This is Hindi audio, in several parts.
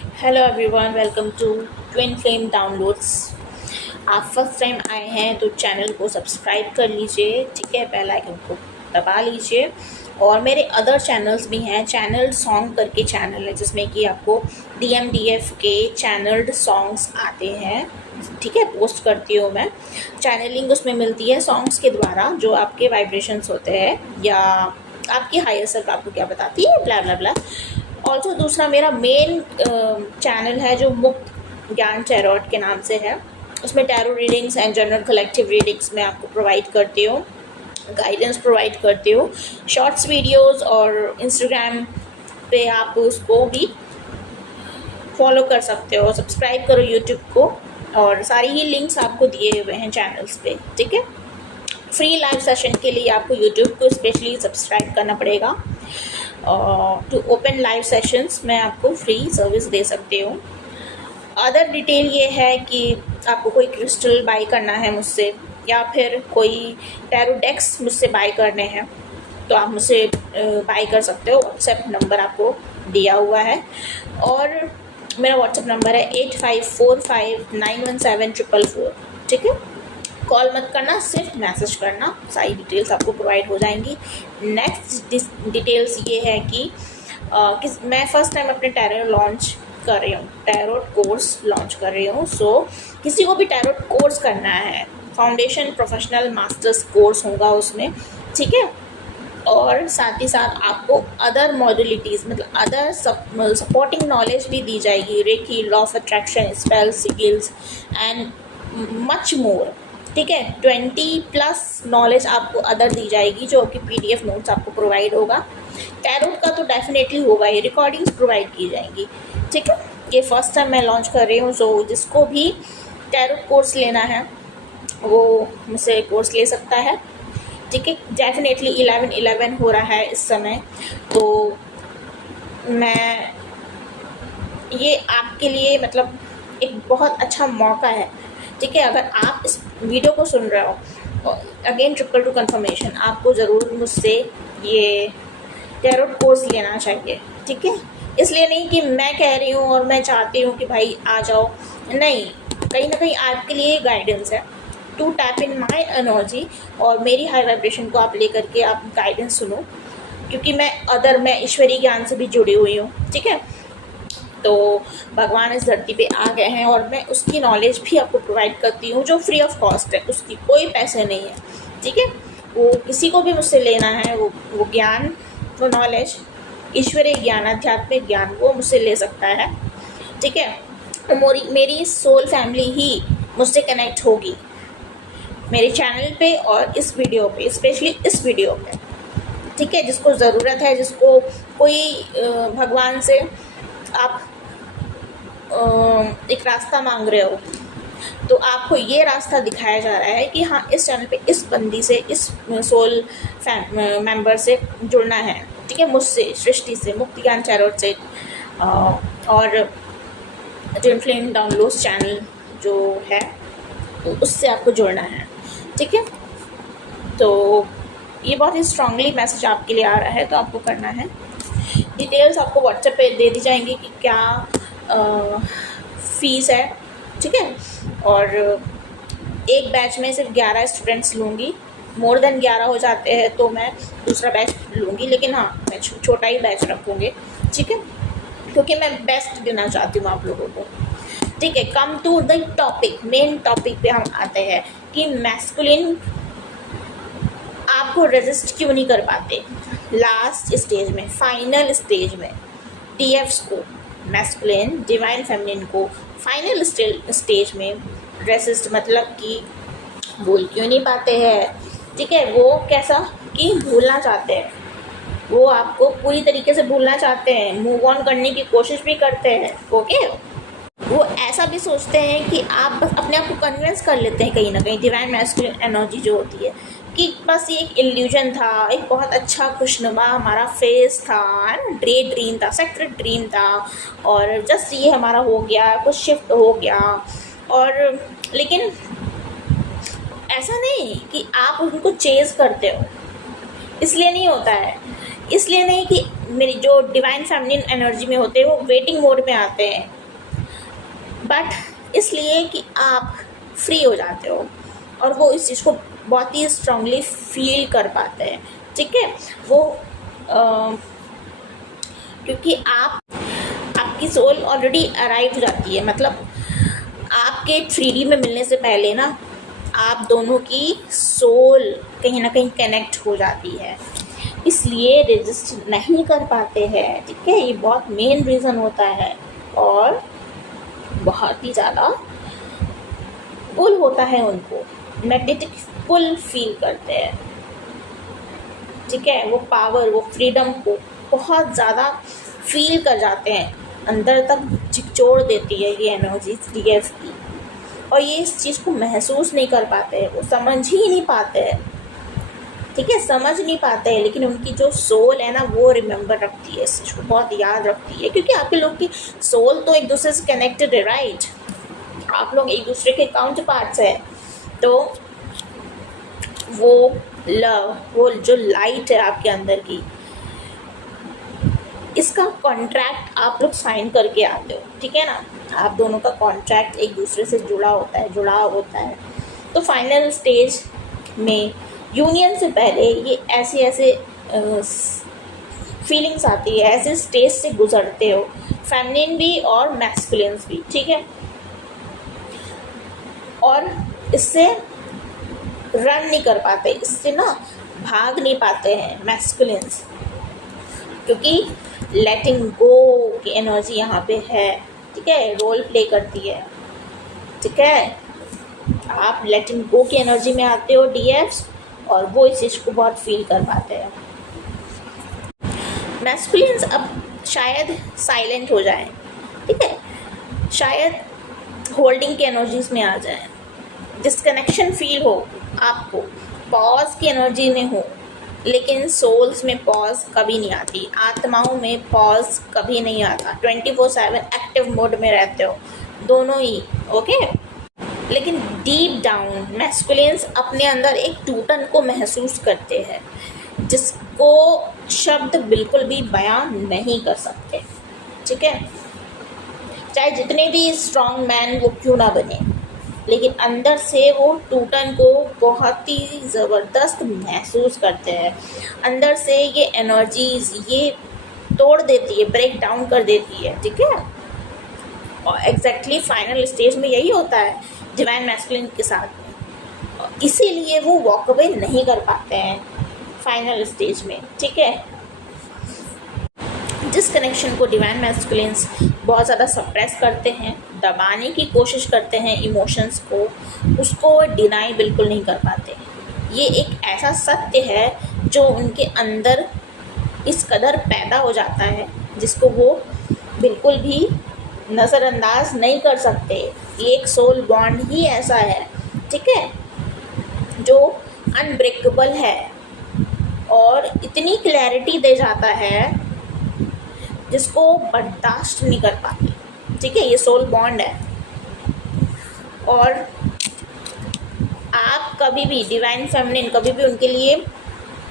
Hello everyone, welcome to twin flame downloads. आप फर्स्ट टाइम आए हैं तो चैनल को सब्सक्राइब कर लीजिए, ठीक है। बेल आइकन को दबा लीजिए। और मेरे अदर चैनल्स भी हैं। चैनल्ड सॉन्ग करके चैनल है जिसमें कि आपको DMDF के चैनल्ड सॉन्ग्स आते हैं, ठीक है। पोस्ट करती हूँ मैं। चैनलिंग उसमें मिलती है सॉन्ग्स के द्वारा, जो आपके वाइब्रेशंस होते हैं या आपकी हायर सेल्फ आपको क्या बताती है, ब्ला ब्ला ब्ला। ऑल्सो दूसरा मेरा मेन चैनल है जो मुक्त ज्ञान टैरोट के नाम से है। उसमें tarot readings and general collective readings मैं आपको प्रोवाइड करती हूँ, गाइडेंस प्रोवाइड करती हूँ। शॉर्ट्स वीडियोस और इंस्टाग्राम पे आप उसको भी फॉलो कर सकते हो। सब्सक्राइब करो यूट्यूब को, और सारी ही लिंक्स आपको दिए हुए हैं चैनल्स पे, ठीक है। फ्री लाइव सेशन के लिए आपको यूट्यूब को स्पेशली सब्सक्राइब करना पड़ेगा। टू ओपन लाइव सेशंस मैं आपको फ्री सर्विस दे सकती हूँ। अदर डिटेल ये है कि आपको कोई क्रिस्टल बाई करना है मुझसे, या फिर कोई टैरो डेक्स मुझसे बाई करने हैं, तो आप मुझसे बाई कर सकते हो। व्हाट्सएप नंबर आपको दिया हुआ है, और मेरा व्हाट्सएप नंबर है 8545917444, ठीक है। कॉल मत करना, सिर्फ मैसेज करना, सारी डिटेल्स आपको प्रोवाइड हो जाएंगी। नेक्स्ट डिटेल्स ये है कि मैं फ़र्स्ट टाइम अपने टैरो लॉन्च कर रही हूँ, टैरोट कोर्स लॉन्च कर रही हूँ। सो किसी को भी टैरोट कोर्स करना है, फाउंडेशन, प्रोफेशनल, मास्टर्स कोर्स होगा उसमें, ठीक है। और साथ ही साथ आपको अदर मॉड्यूलिटीज़, मतलब अदर सपोर्टिंग नॉलेज भी दी जाएगी, reiki, law of attraction, spell, skills and much more, ठीक है। 20+ नॉलेज आपको अदर दी जाएगी, जो कि PDF नोट्स आपको प्रोवाइड होगा। टैरोट का तो डेफिनेटली होगा ही, रिकॉर्डिंग्स प्रोवाइड की जाएंगी, ठीक है। ये फर्स्ट टाइम मैं लॉन्च कर रही हूँ, सो जिसको भी टैरोट कोर्स लेना है वो मुझसे कोर्स ले सकता है, ठीक है। डेफिनेटली 11/11 हो रहा है इस समय, तो मैं ये आपके लिए मतलब एक बहुत अच्छा मौका है, ठीक है। अगर आप इस वीडियो को सुन रहे हो, अगेन ट्रिपल टू कंफर्मेशन, आपको ज़रूर मुझसे ये टैरोट कोर्स लेना चाहिए, ठीक है। इसलिए नहीं कि मैं कह रही हूँ और मैं चाहती हूँ कि भाई आ जाओ, नहीं, कहीं ना कहीं आपके लिए गाइडेंस है। To tap in my energy और मेरी हाई वाइब्रेशन को आप लेकर के आप गाइडेंस सुनो, क्योंकि मैं ईश्वरीय ज्ञान से भी जुड़ी हुई हूँ, ठीक है। तो भगवान इस धरती पे आ गए हैं और मैं उसकी नॉलेज भी आपको प्रोवाइड करती हूँ, जो फ्री ऑफ कॉस्ट है, उसकी कोई पैसे नहीं है, ठीक है। वो किसी को भी मुझसे लेना है, वो ज्ञान, वो नॉलेज, ईश्वरीय ज्ञान, आध्यात्मिक ज्ञान, वो मुझसे ले सकता है, ठीक है। मेरी सोल फैमिली ही मुझसे कनेक्ट होगी मेरे चैनल पे और इस वीडियो पे, स्पेशली इस वीडियो पे, ठीक है। जिसको ज़रूरत है, जिसको कोई भगवान से आप एक रास्ता मांग रहे हो, तो आपको ये रास्ता दिखाया जा रहा है कि हाँ, इस चैनल पे इस बंदी से, इस सोल मेंबर से जुड़ना है, ठीक है। मुझसे, सृष्टि से, मुक्त ज्ञान टैरोट से, और ट्विन फ्लेम डाउनलोड्स चैनल जो है, तो उससे आपको जुड़ना है, ठीक है। तो ये बहुत ही स्ट्रांगली मैसेज आपके लिए आ रहा है, तो आपको करना है। डिटेल्स आपको व्हाट्सएप पे दे दी जाएंगी कि क्या फ़ीस है, ठीक है। और एक बैच में सिर्फ 11 स्टूडेंट्स लूँगी। मोर देन 11 हो जाते हैं तो मैं दूसरा बैच लूँगी, लेकिन हाँ, मैं छोटा ही बैच रखूँगी, ठीक है, क्योंकि मैं बेस्ट देना चाहती हूँ आप लोगों को, ठीक है। Come to the topic, main topic पे हम आते हैं कि मैस्कुलिन आपको रेजिस्ट क्यों नहीं कर पाते। लास्ट स्टेज में, फाइनल स्टेज में TFs को, मैस्कुलिन डिवाइन फेमिनिन को फाइनल स्टेज में रेसिस्ट, मतलब कि भूल क्यों नहीं पाते हैं, ठीक है। वो कैसा कि भूलना चाहते हैं, वो आपको पूरी तरीके से भूलना चाहते हैं, मूव ऑन करने की कोशिश भी करते हैं, ओके। वो ऐसा भी सोचते हैं कि आप बस अपने आप को कन्विंस कर लेते हैं कहीं ना कहीं, डिवाइन मैस्कुलिन एनर्जी जो होती है, कि बस ये एक इल्यूजन था, एक बहुत अच्छा खुशनुमा हमारा फेस था, है ना, ड्रीम था, सेक्रेट ड्रीम था, और जस्ट ये हमारा हो गया, कुछ शिफ्ट हो गया। और लेकिन ऐसा नहीं कि आप उनको चेज़ करते हो, इसलिए नहीं होता है। इसलिए नहीं कि मेरी जो डिवाइन फेमिनिन एनर्जी में होते हैं वो वेटिंग मोड में आते हैं, बट इसलिए कि आप फ्री हो जाते हो और वो इस चीज़ को बहुत ही स्ट्रांगली फील कर पाते हैं। ठीक है, वो क्योंकि आपकी सोल ऑलरेडी अराइव हो जाती है, मतलब आपके 3D में मिलने से पहले ना आप दोनों की सोल कहीं ना कहीं कनेक्ट हो जाती है, इसलिए रेजिस्ट नहीं कर पाते हैं। ठीक है, ये बहुत मेन रीज़न होता है और बहुत ही ज़्यादा पुल होता है, उनको मैग्नेटिक पुल फील करते हैं। ठीक है, वो पावर, वो फ्रीडम को बहुत ज़्यादा फील कर जाते हैं, अंदर तक झिकझोर देती है ये एनर्जी डीएफ की, और ये इस चीज़ को महसूस नहीं कर पाते हैं, वो समझ ही नहीं पाते हैं। ठीक है, समझ नहीं पाते हैं, लेकिन उनकी जो सोल है ना वो रिमेंबर रखती है, इस चीज़ को बहुत याद रखती है, क्योंकि आपके लोग की सोल तो एक दूसरे से कनेक्टेड है, राइट? आप लोग एक दूसरे के काउंटर पार्ट्स है, तो वो लव, वो जो लाइट है आपके अंदर की, इसका कॉन्ट्रैक्ट आप लोग साइन करके आते हो। ठीक है ना, आप दोनों का कॉन्ट्रैक्ट एक दूसरे से जुड़ाव होता है। तो फाइनल स्टेज में यूनियन से पहले ये ऐसे फीलिंग्स आती है, ऐसे स्टेज से गुजरते हो, फेमिनिन भी और मैस्कुलिन्स भी। ठीक है, और इससे रन नहीं कर पाते, इससे ना भाग नहीं पाते हैं मैस्कुलिन्स, क्योंकि लेटिंग गो की एनर्जी यहाँ पे है। ठीक है, रोल प्ले करती है। ठीक है, आप लेटिंग गो की एनर्जी में आते हो डीएफ्स, और वो इस चीज़ को बहुत फील कर पाते हैं। मैस्कुलिन्स अब शायद साइलेंट हो जाएं। ठीक है, शायद होल्डिंग की एनर्जीज में आ जाएं, डिस्कनेक्शन फील हो आपको, पॉज की एनर्जी में हो, लेकिन सोल्स में पॉज कभी नहीं आती, आत्माओं में पॉज कभी नहीं आता। 24/7 एक्टिव मोड में रहते हो दोनों ही। ओके, लेकिन डीप डाउन मैस्कुलिन्स अपने अंदर एक टूटन को महसूस करते हैं, जिसको शब्द बिल्कुल भी बयान नहीं कर सकते। ठीक है, चाहे जितने भी स्ट्रॉन्ग मैन वो क्यों ना बने, लेकिन अंदर से वो टूटन को बहुत ही ज़बरदस्त महसूस करते हैं। अंदर से ये एनर्जीज ये तोड़ देती है, ब्रेक डाउन कर देती है। ठीक है, और एग्जैक्टली फाइनल स्टेज में यही होता है डिवाइन मैस्कुलिन के साथ में, इसीलिए वो वॉक अवे नहीं कर पाते हैं फाइनल स्टेज में। ठीक है, जिस कनेक्शन को डिवाइन मैस्कुलिन्स बहुत ज़्यादा सप्रेस करते हैं, दबाने की कोशिश करते हैं इमोशंस को, उसको डिनाई बिल्कुल नहीं कर पाते। ये एक ऐसा सत्य है जो उनके अंदर इस कदर पैदा हो जाता है, जिसको वो बिल्कुल भी नज़रअंदाज नहीं कर सकते। एक सोल बॉन्ड ही ऐसा है, ठीक है, जो अनब्रेकेबल है और इतनी क्लैरिटी दे जाता है जिसको बर्दाश्त नहीं कर पाते। ठीक है, ये सोल बॉन्ड है, और आप कभी भी डिवाइन फेमिनिन कभी भी उनके लिए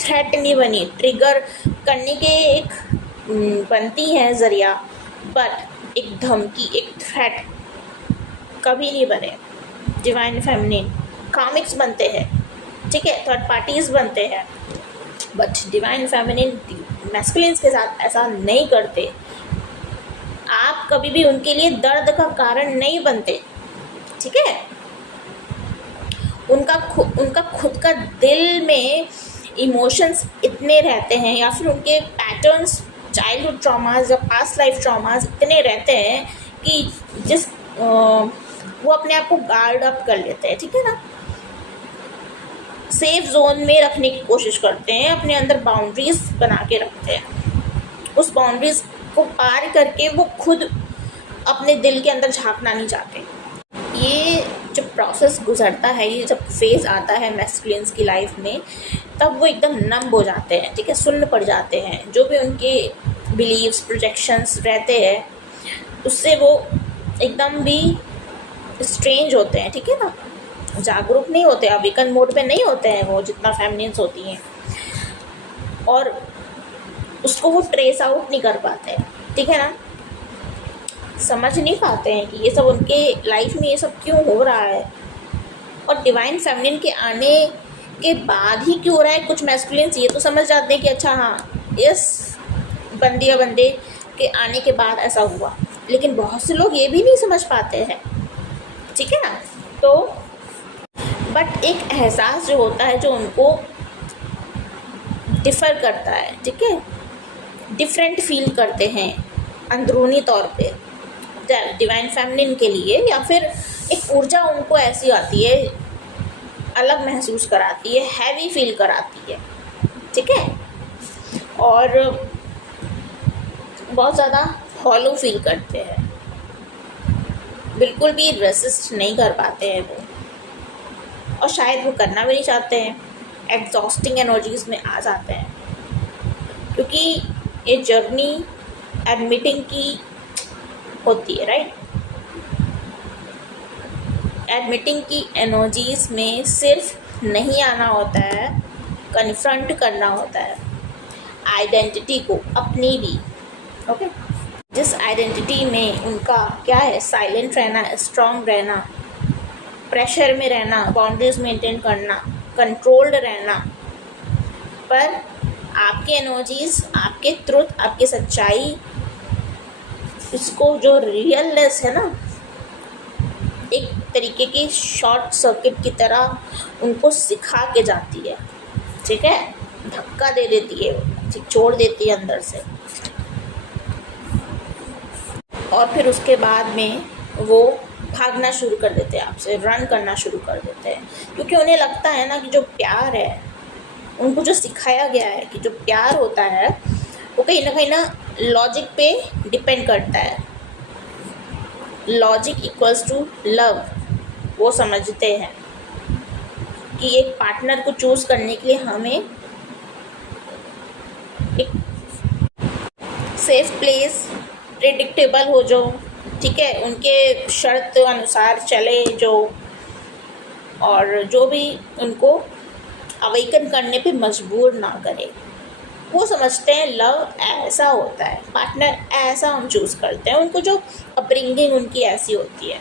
थ्रेट नहीं बनी, ट्रिगर करने के एक बनती है ज़रिया, बट एक धमकी, एक थ्रेट कभी नहीं बने। डिवाइन फेमिनिन कॉमिक्स बनते हैं, ठीक है, थर्ड पार्टीज़ बनते हैं, बट डिवाइन फेमिनिन मैस्कुलिन्स के साथ ऐसा नहीं करते। आप कभी भी उनके लिए दर्द का कारण नहीं बनते। ठीक है, उनका खुद का दिल में इमोशंस इतने रहते हैं, या फिर उनके पैटर्न्स, चाइल्डहुड ट्रॉमास या पास्ट लाइफ ट्रॉमास इतने रहते हैं कि वो अपने आप को गार्ड अप कर लेते हैं। ठीक है ना, सेफ जोन में रखने की कोशिश करते हैं, अपने अंदर बाउंड्रीज बना के रखते हैं। उस बाउंड्रीज को पार करके वो खुद अपने दिल के अंदर झांकना नहीं चाहते। ये जब प्रोसेस गुजरता है, ये जब फेज़ आता है मैस्कुलिन्स की लाइफ में, तब वो एकदम नम हो जाते हैं। ठीक है, सुन्न पड़ जाते हैं, जो भी उनके बिलीव्स, प्रोजेक्शंस रहते हैं उससे वो एकदम भी स्ट्रेंज होते हैं। ठीक है ना, जागरूक नहीं होते, अवेकन मोड पे नहीं होते हैं वो, जितना फेमिनिन्स होती हैं। और उसको वो ट्रेस आउट नहीं कर पाते हैं, ठीक है ना, समझ नहीं पाते हैं कि ये सब उनके लाइफ में ये सब क्यों हो रहा है। और डिवाइन फेमिनिन के आने के बाद ही क्यों हो रहा है, कुछ मैस्कुलिन्स ये तो समझ जाते हैं कि अच्छा हाँ इस बंदे या बंदे के आने के बाद ऐसा हुआ, लेकिन बहुत से लोग ये भी नहीं समझ पाते हैं, ठीक है ना। तो बट एक एहसास जो होता है जो उनको डिफ़र करता है, ठीक है, डिफरेंट फील करते हैं अंदरूनी तौर पे डिवाइन फेमिनिन के लिए, या फिर एक ऊर्जा उनको ऐसी आती है, अलग महसूस कराती है, हैवी फील कराती है, ठीक है, और बहुत ज़्यादा हॉलो फील करते हैं, बिल्कुल भी रेसिस्ट नहीं कर पाते हैं वो, और शायद वो करना भी नहीं चाहते हैं, एग्जॉस्टिंग एनर्जीज में आ जाते हैं, क्योंकि ये जर्नी एडमिटिंग की होती है, राइट। एडमिटिंग की एनर्जीज में सिर्फ नहीं आना होता है, कन्फ्रंट करना होता है आइडेंटिटी को, अपनी भी, ओके। जिस आइडेंटिटी में उनका क्या है, साइलेंट रहना, स्ट्रॉन्ग रहना, प्रेशर में रहना, बाउंड्रीज मेंटेन करना, कंट्रोल्ड रहना, पर आपके एनर्जीज, आपके ट्रुथ, आपकी सच्चाई, इसको जो रियलनेस है ना, एक तरीके की शॉर्ट सर्किट की तरह उनको सिखा के जाती है, ठीक है, धक्का दे देती है, छोड़ देती है अंदर से, और फिर उसके बाद में वो भागना शुरू कर देते हैं आपसे, रन करना शुरू कर देते हैं, क्योंकि उन्हें लगता है ना कि जो प्यार है, उनको जो सिखाया गया है कि जो प्यार होता है वो कहीं ना लॉजिक पे डिपेंड करता है, लॉजिक इक्वल्स टू लव। वो समझते हैं कि एक पार्टनर को चूज़ करने के लिए हमें एक सेफ प्लेस, प्रेडिक्टेबल हो जो, ठीक है, उनके शर्त अनुसार चले जो, और जो भी उनको अवेकन करने पे मजबूर ना करे। वो समझते हैं लव ऐसा होता है, पार्टनर ऐसा हम चूज़ करते हैं, उनको जो अपब्रिंगिंग उनकी ऐसी होती है।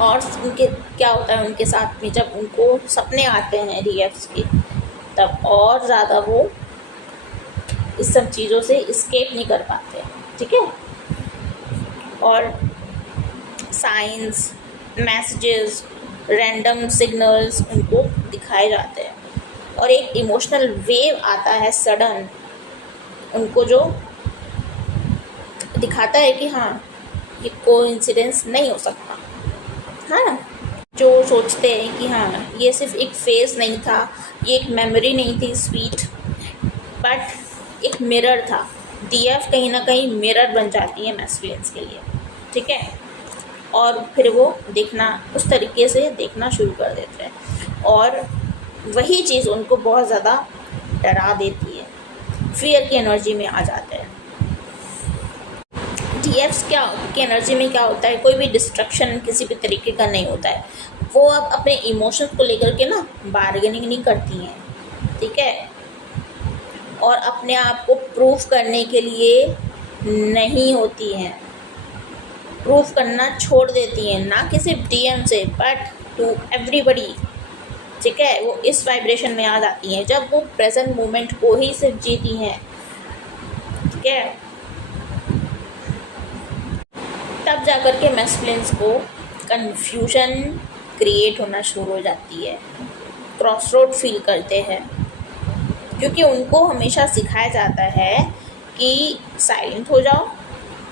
और उनके क्या होता है उनके साथ में, जब उनको सपने आते हैं डीएफ्स के, तब और ज़्यादा वो इस सब चीज़ों से इस्केप नहीं कर पाते, ठीक है। और साइंस, मैसेजेस, रैंडम सिग्नल्स उनको दिखाए जाते हैं, और एक इमोशनल वेव आता है सडन उनको, जो दिखाता है कि हाँ ये कोइंसिडेंस नहीं हो सकता, है ना। जो सोचते हैं कि हाँ ये सिर्फ एक फेज़ नहीं था, ये एक मेमोरी नहीं थी स्वीट, बट एक मिरर था। डीएफ कहीं ना कहीं मिरर बन जाती है मैस्कुलिन्स के लिए, ठीक है, और फिर वो देखना उस तरीके से देखना शुरू कर देते हैं, और वही चीज़ उनको बहुत ज़्यादा डरा देती है, फियर की एनर्जी में आ जाते हैं। डीएफ्स क्या की एनर्जी में क्या होता है, कोई भी डिस्ट्रक्शन किसी भी तरीके का नहीं होता है, वो अब अपने इमोशंस को लेकर के ना बार्गेनिंग नहीं करती हैं, ठीक है, और अपने आप को प्रूफ करने के लिए नहीं होती हैं, प्रूफ करना छोड़ देती हैं, ना कि सिर्फ डीएम से बट टू एवरीबडी, ठीक है। वो इस वाइब्रेशन में आ जाती हैं जब वो प्रेजेंट मोमेंट को ही सिर्फ जीती हैं, ठीक है, तब जाकर के मैस्कुलिन्स को कन्फ्यूजन क्रिएट होना शुरू हो जाती है, क्रॉसरोड फील करते हैं, क्योंकि उनको हमेशा सिखाया जाता है कि साइलेंट हो जाओ,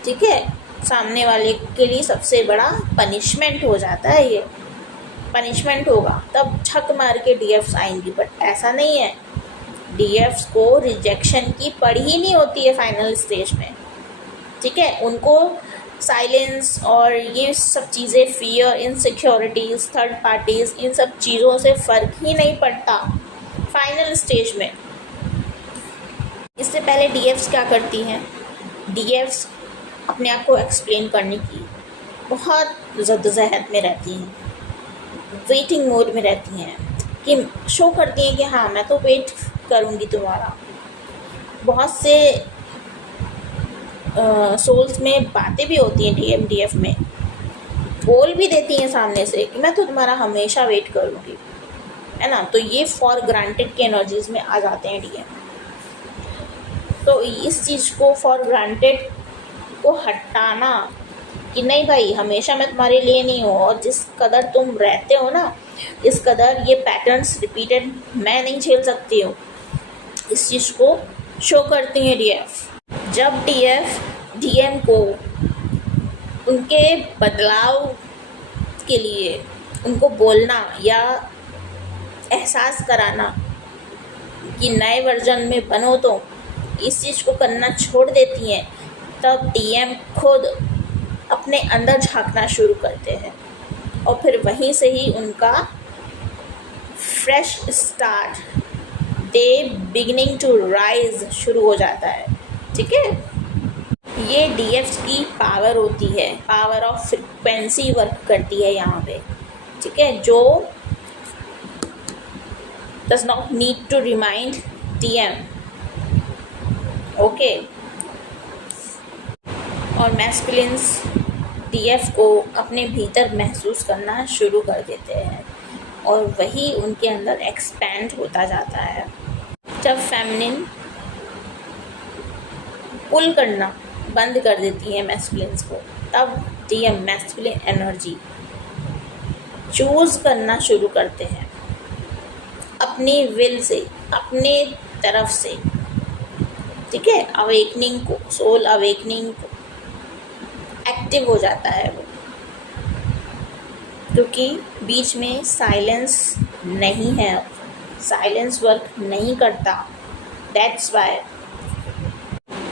ठीक है, सामने वाले के लिए सबसे बड़ा पनिशमेंट हो जाता है, ये पनिशमेंट होगा तब छक मार के डीएफ्स आएंगी, बट ऐसा नहीं है, डीएफ्स को रिजेक्शन की पड़ी ही नहीं होती है फाइनल स्टेज में, ठीक है, उनको साइलेंस और ये सब चीज़ें, फियर, इनसिक्योरिटीज़, थर्ड पार्टीज़, इन सब चीज़ों से फ़र्क ही नहीं पड़ता फाइनल स्टेज में। इससे पहले डीएफ्स क्या करती हैं, डीएफ्स अपने आप को एक्सप्लेन करने की बहुत जद्दोजहद में रहती हैं, वेटिंग मोड में रहती हैं, कि शो करती हैं कि हाँ मैं तो वेट करूँगी तुम्हारा, बहुत से सोल्स में बातें भी होती हैं डीएम डीएफ में, बोल भी देती हैं सामने से कि मैं तो तुम्हारा हमेशा वेट करूँगी, है ना। तो ये फॉर ग्रांटेड की एनर्जीज में आ जाते हैं डीएम। तो इस चीज़ को फॉर ग्रांटेड को हटाना कि नहीं भाई हमेशा मैं तुम्हारे लिए नहीं हूँ, और जिस कदर तुम रहते हो ना, इस कदर ये पैटर्न्स रिपीटेड मैं नहीं झेल सकती हूँ, इस चीज़ को शो करती है डीएफ। जब डीएफ डीएम को उनके बदलाव के लिए उनको बोलना या एहसास कराना कि नए वर्जन में बनो, तो इस चीज़ को करना छोड़ देती हैं, तब डीएम खुद अपने अंदर झांकना शुरू करते हैं और फिर वहीं से ही उनका fresh start, day beginning to rise शुरू हो जाता है। ठीक है, ये डीएफ की पावर होती है, पावर ऑफ फ्रिक्वेंसी वर्क करती है यहाँ पे। ठीक है, जो does not need to remind DM, okay. और मैस्कुलिन्स डीएफ को अपने भीतर महसूस करना शुरू कर देते हैं और वही उनके अंदर एक्सपैंड होता जाता है। जब फेमिनिन पुल करना बंद कर देती है मैस्कुलिन्स को, तब डीएम मैस्कुलिन एनर्जी चूज़ करना शुरू करते हैं अपनी विल से, अपने तरफ से। ठीक है, अवेकनिंग को, सोल अवेकनिंग को एक्टिव हो जाता है वो, क्योंकि बीच में साइलेंस नहीं है, साइलेंस वर्क नहीं करता, दैट्स वाई।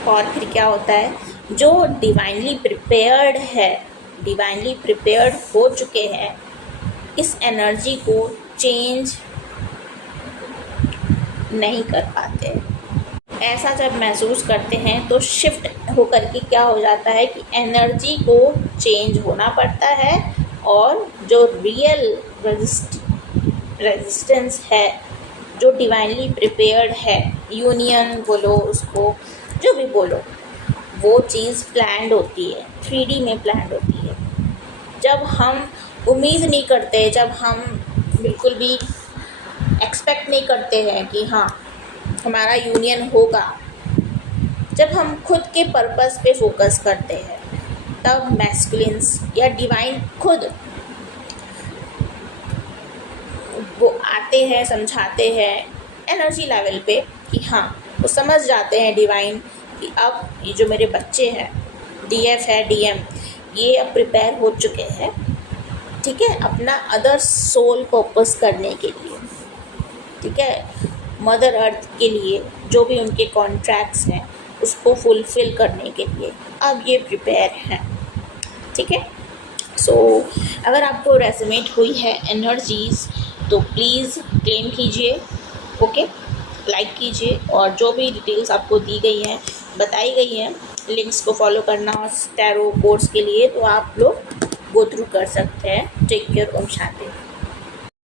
और फिर क्या होता है, जो डिवाइनली प्रिपेयर्ड है, डिवाइनली प्रिपेयर्ड हो चुके हैं, इस एनर्जी को चेंज नहीं कर पाते। ऐसा जब महसूस करते हैं तो शिफ्ट होकर के क्या हो जाता है कि एनर्जी को चेंज होना पड़ता है, और जो रियल रेजिस्टेंस है, जो डिवाइनली प्रिपेयर्ड है, यूनियन बोलो उसको, जो भी बोलो, वो चीज़ प्लान्ड होती है, 3D में प्लान्ड होती है। जब हम उम्मीद नहीं करते, जब हम बिल्कुल भी एक्सपेक्ट नहीं करते हैं कि हाँ हमारा यूनियन होगा, जब हम खुद के पर्पस पे फोकस करते हैं, तब मैस्कुलिन्स या डिवाइन खुद वो आते हैं, समझाते हैं एनर्जी लेवल पे कि हाँ, वो समझ जाते हैं डिवाइन कि अब ये जो मेरे बच्चे हैं, डीएफ है, डीएम, ये अब प्रिपेयर हो चुके हैं। ठीक है, अपना अदर सोल पर्पस करने के लिए, ठीक है, मदर अर्थ के लिए, जो भी उनके कॉन्ट्रैक्ट्स हैं उसको फुलफ़िल करने के लिए अब ये प्रिपेयर हैं। ठीक है, सो अगर आपको रेजोनेट हुई है एनर्जीज़ तो प्लीज़ क्लेम कीजिए, ओके, लाइक कीजिए, और जो भी डिटेल्स आपको दी गई हैं, बताई गई हैं, लिंक्स को फॉलो करना और टैरो कोर्स के लिए तो आप लोग गो थ्रू कर सकते हैं। Take care, Om Shanti.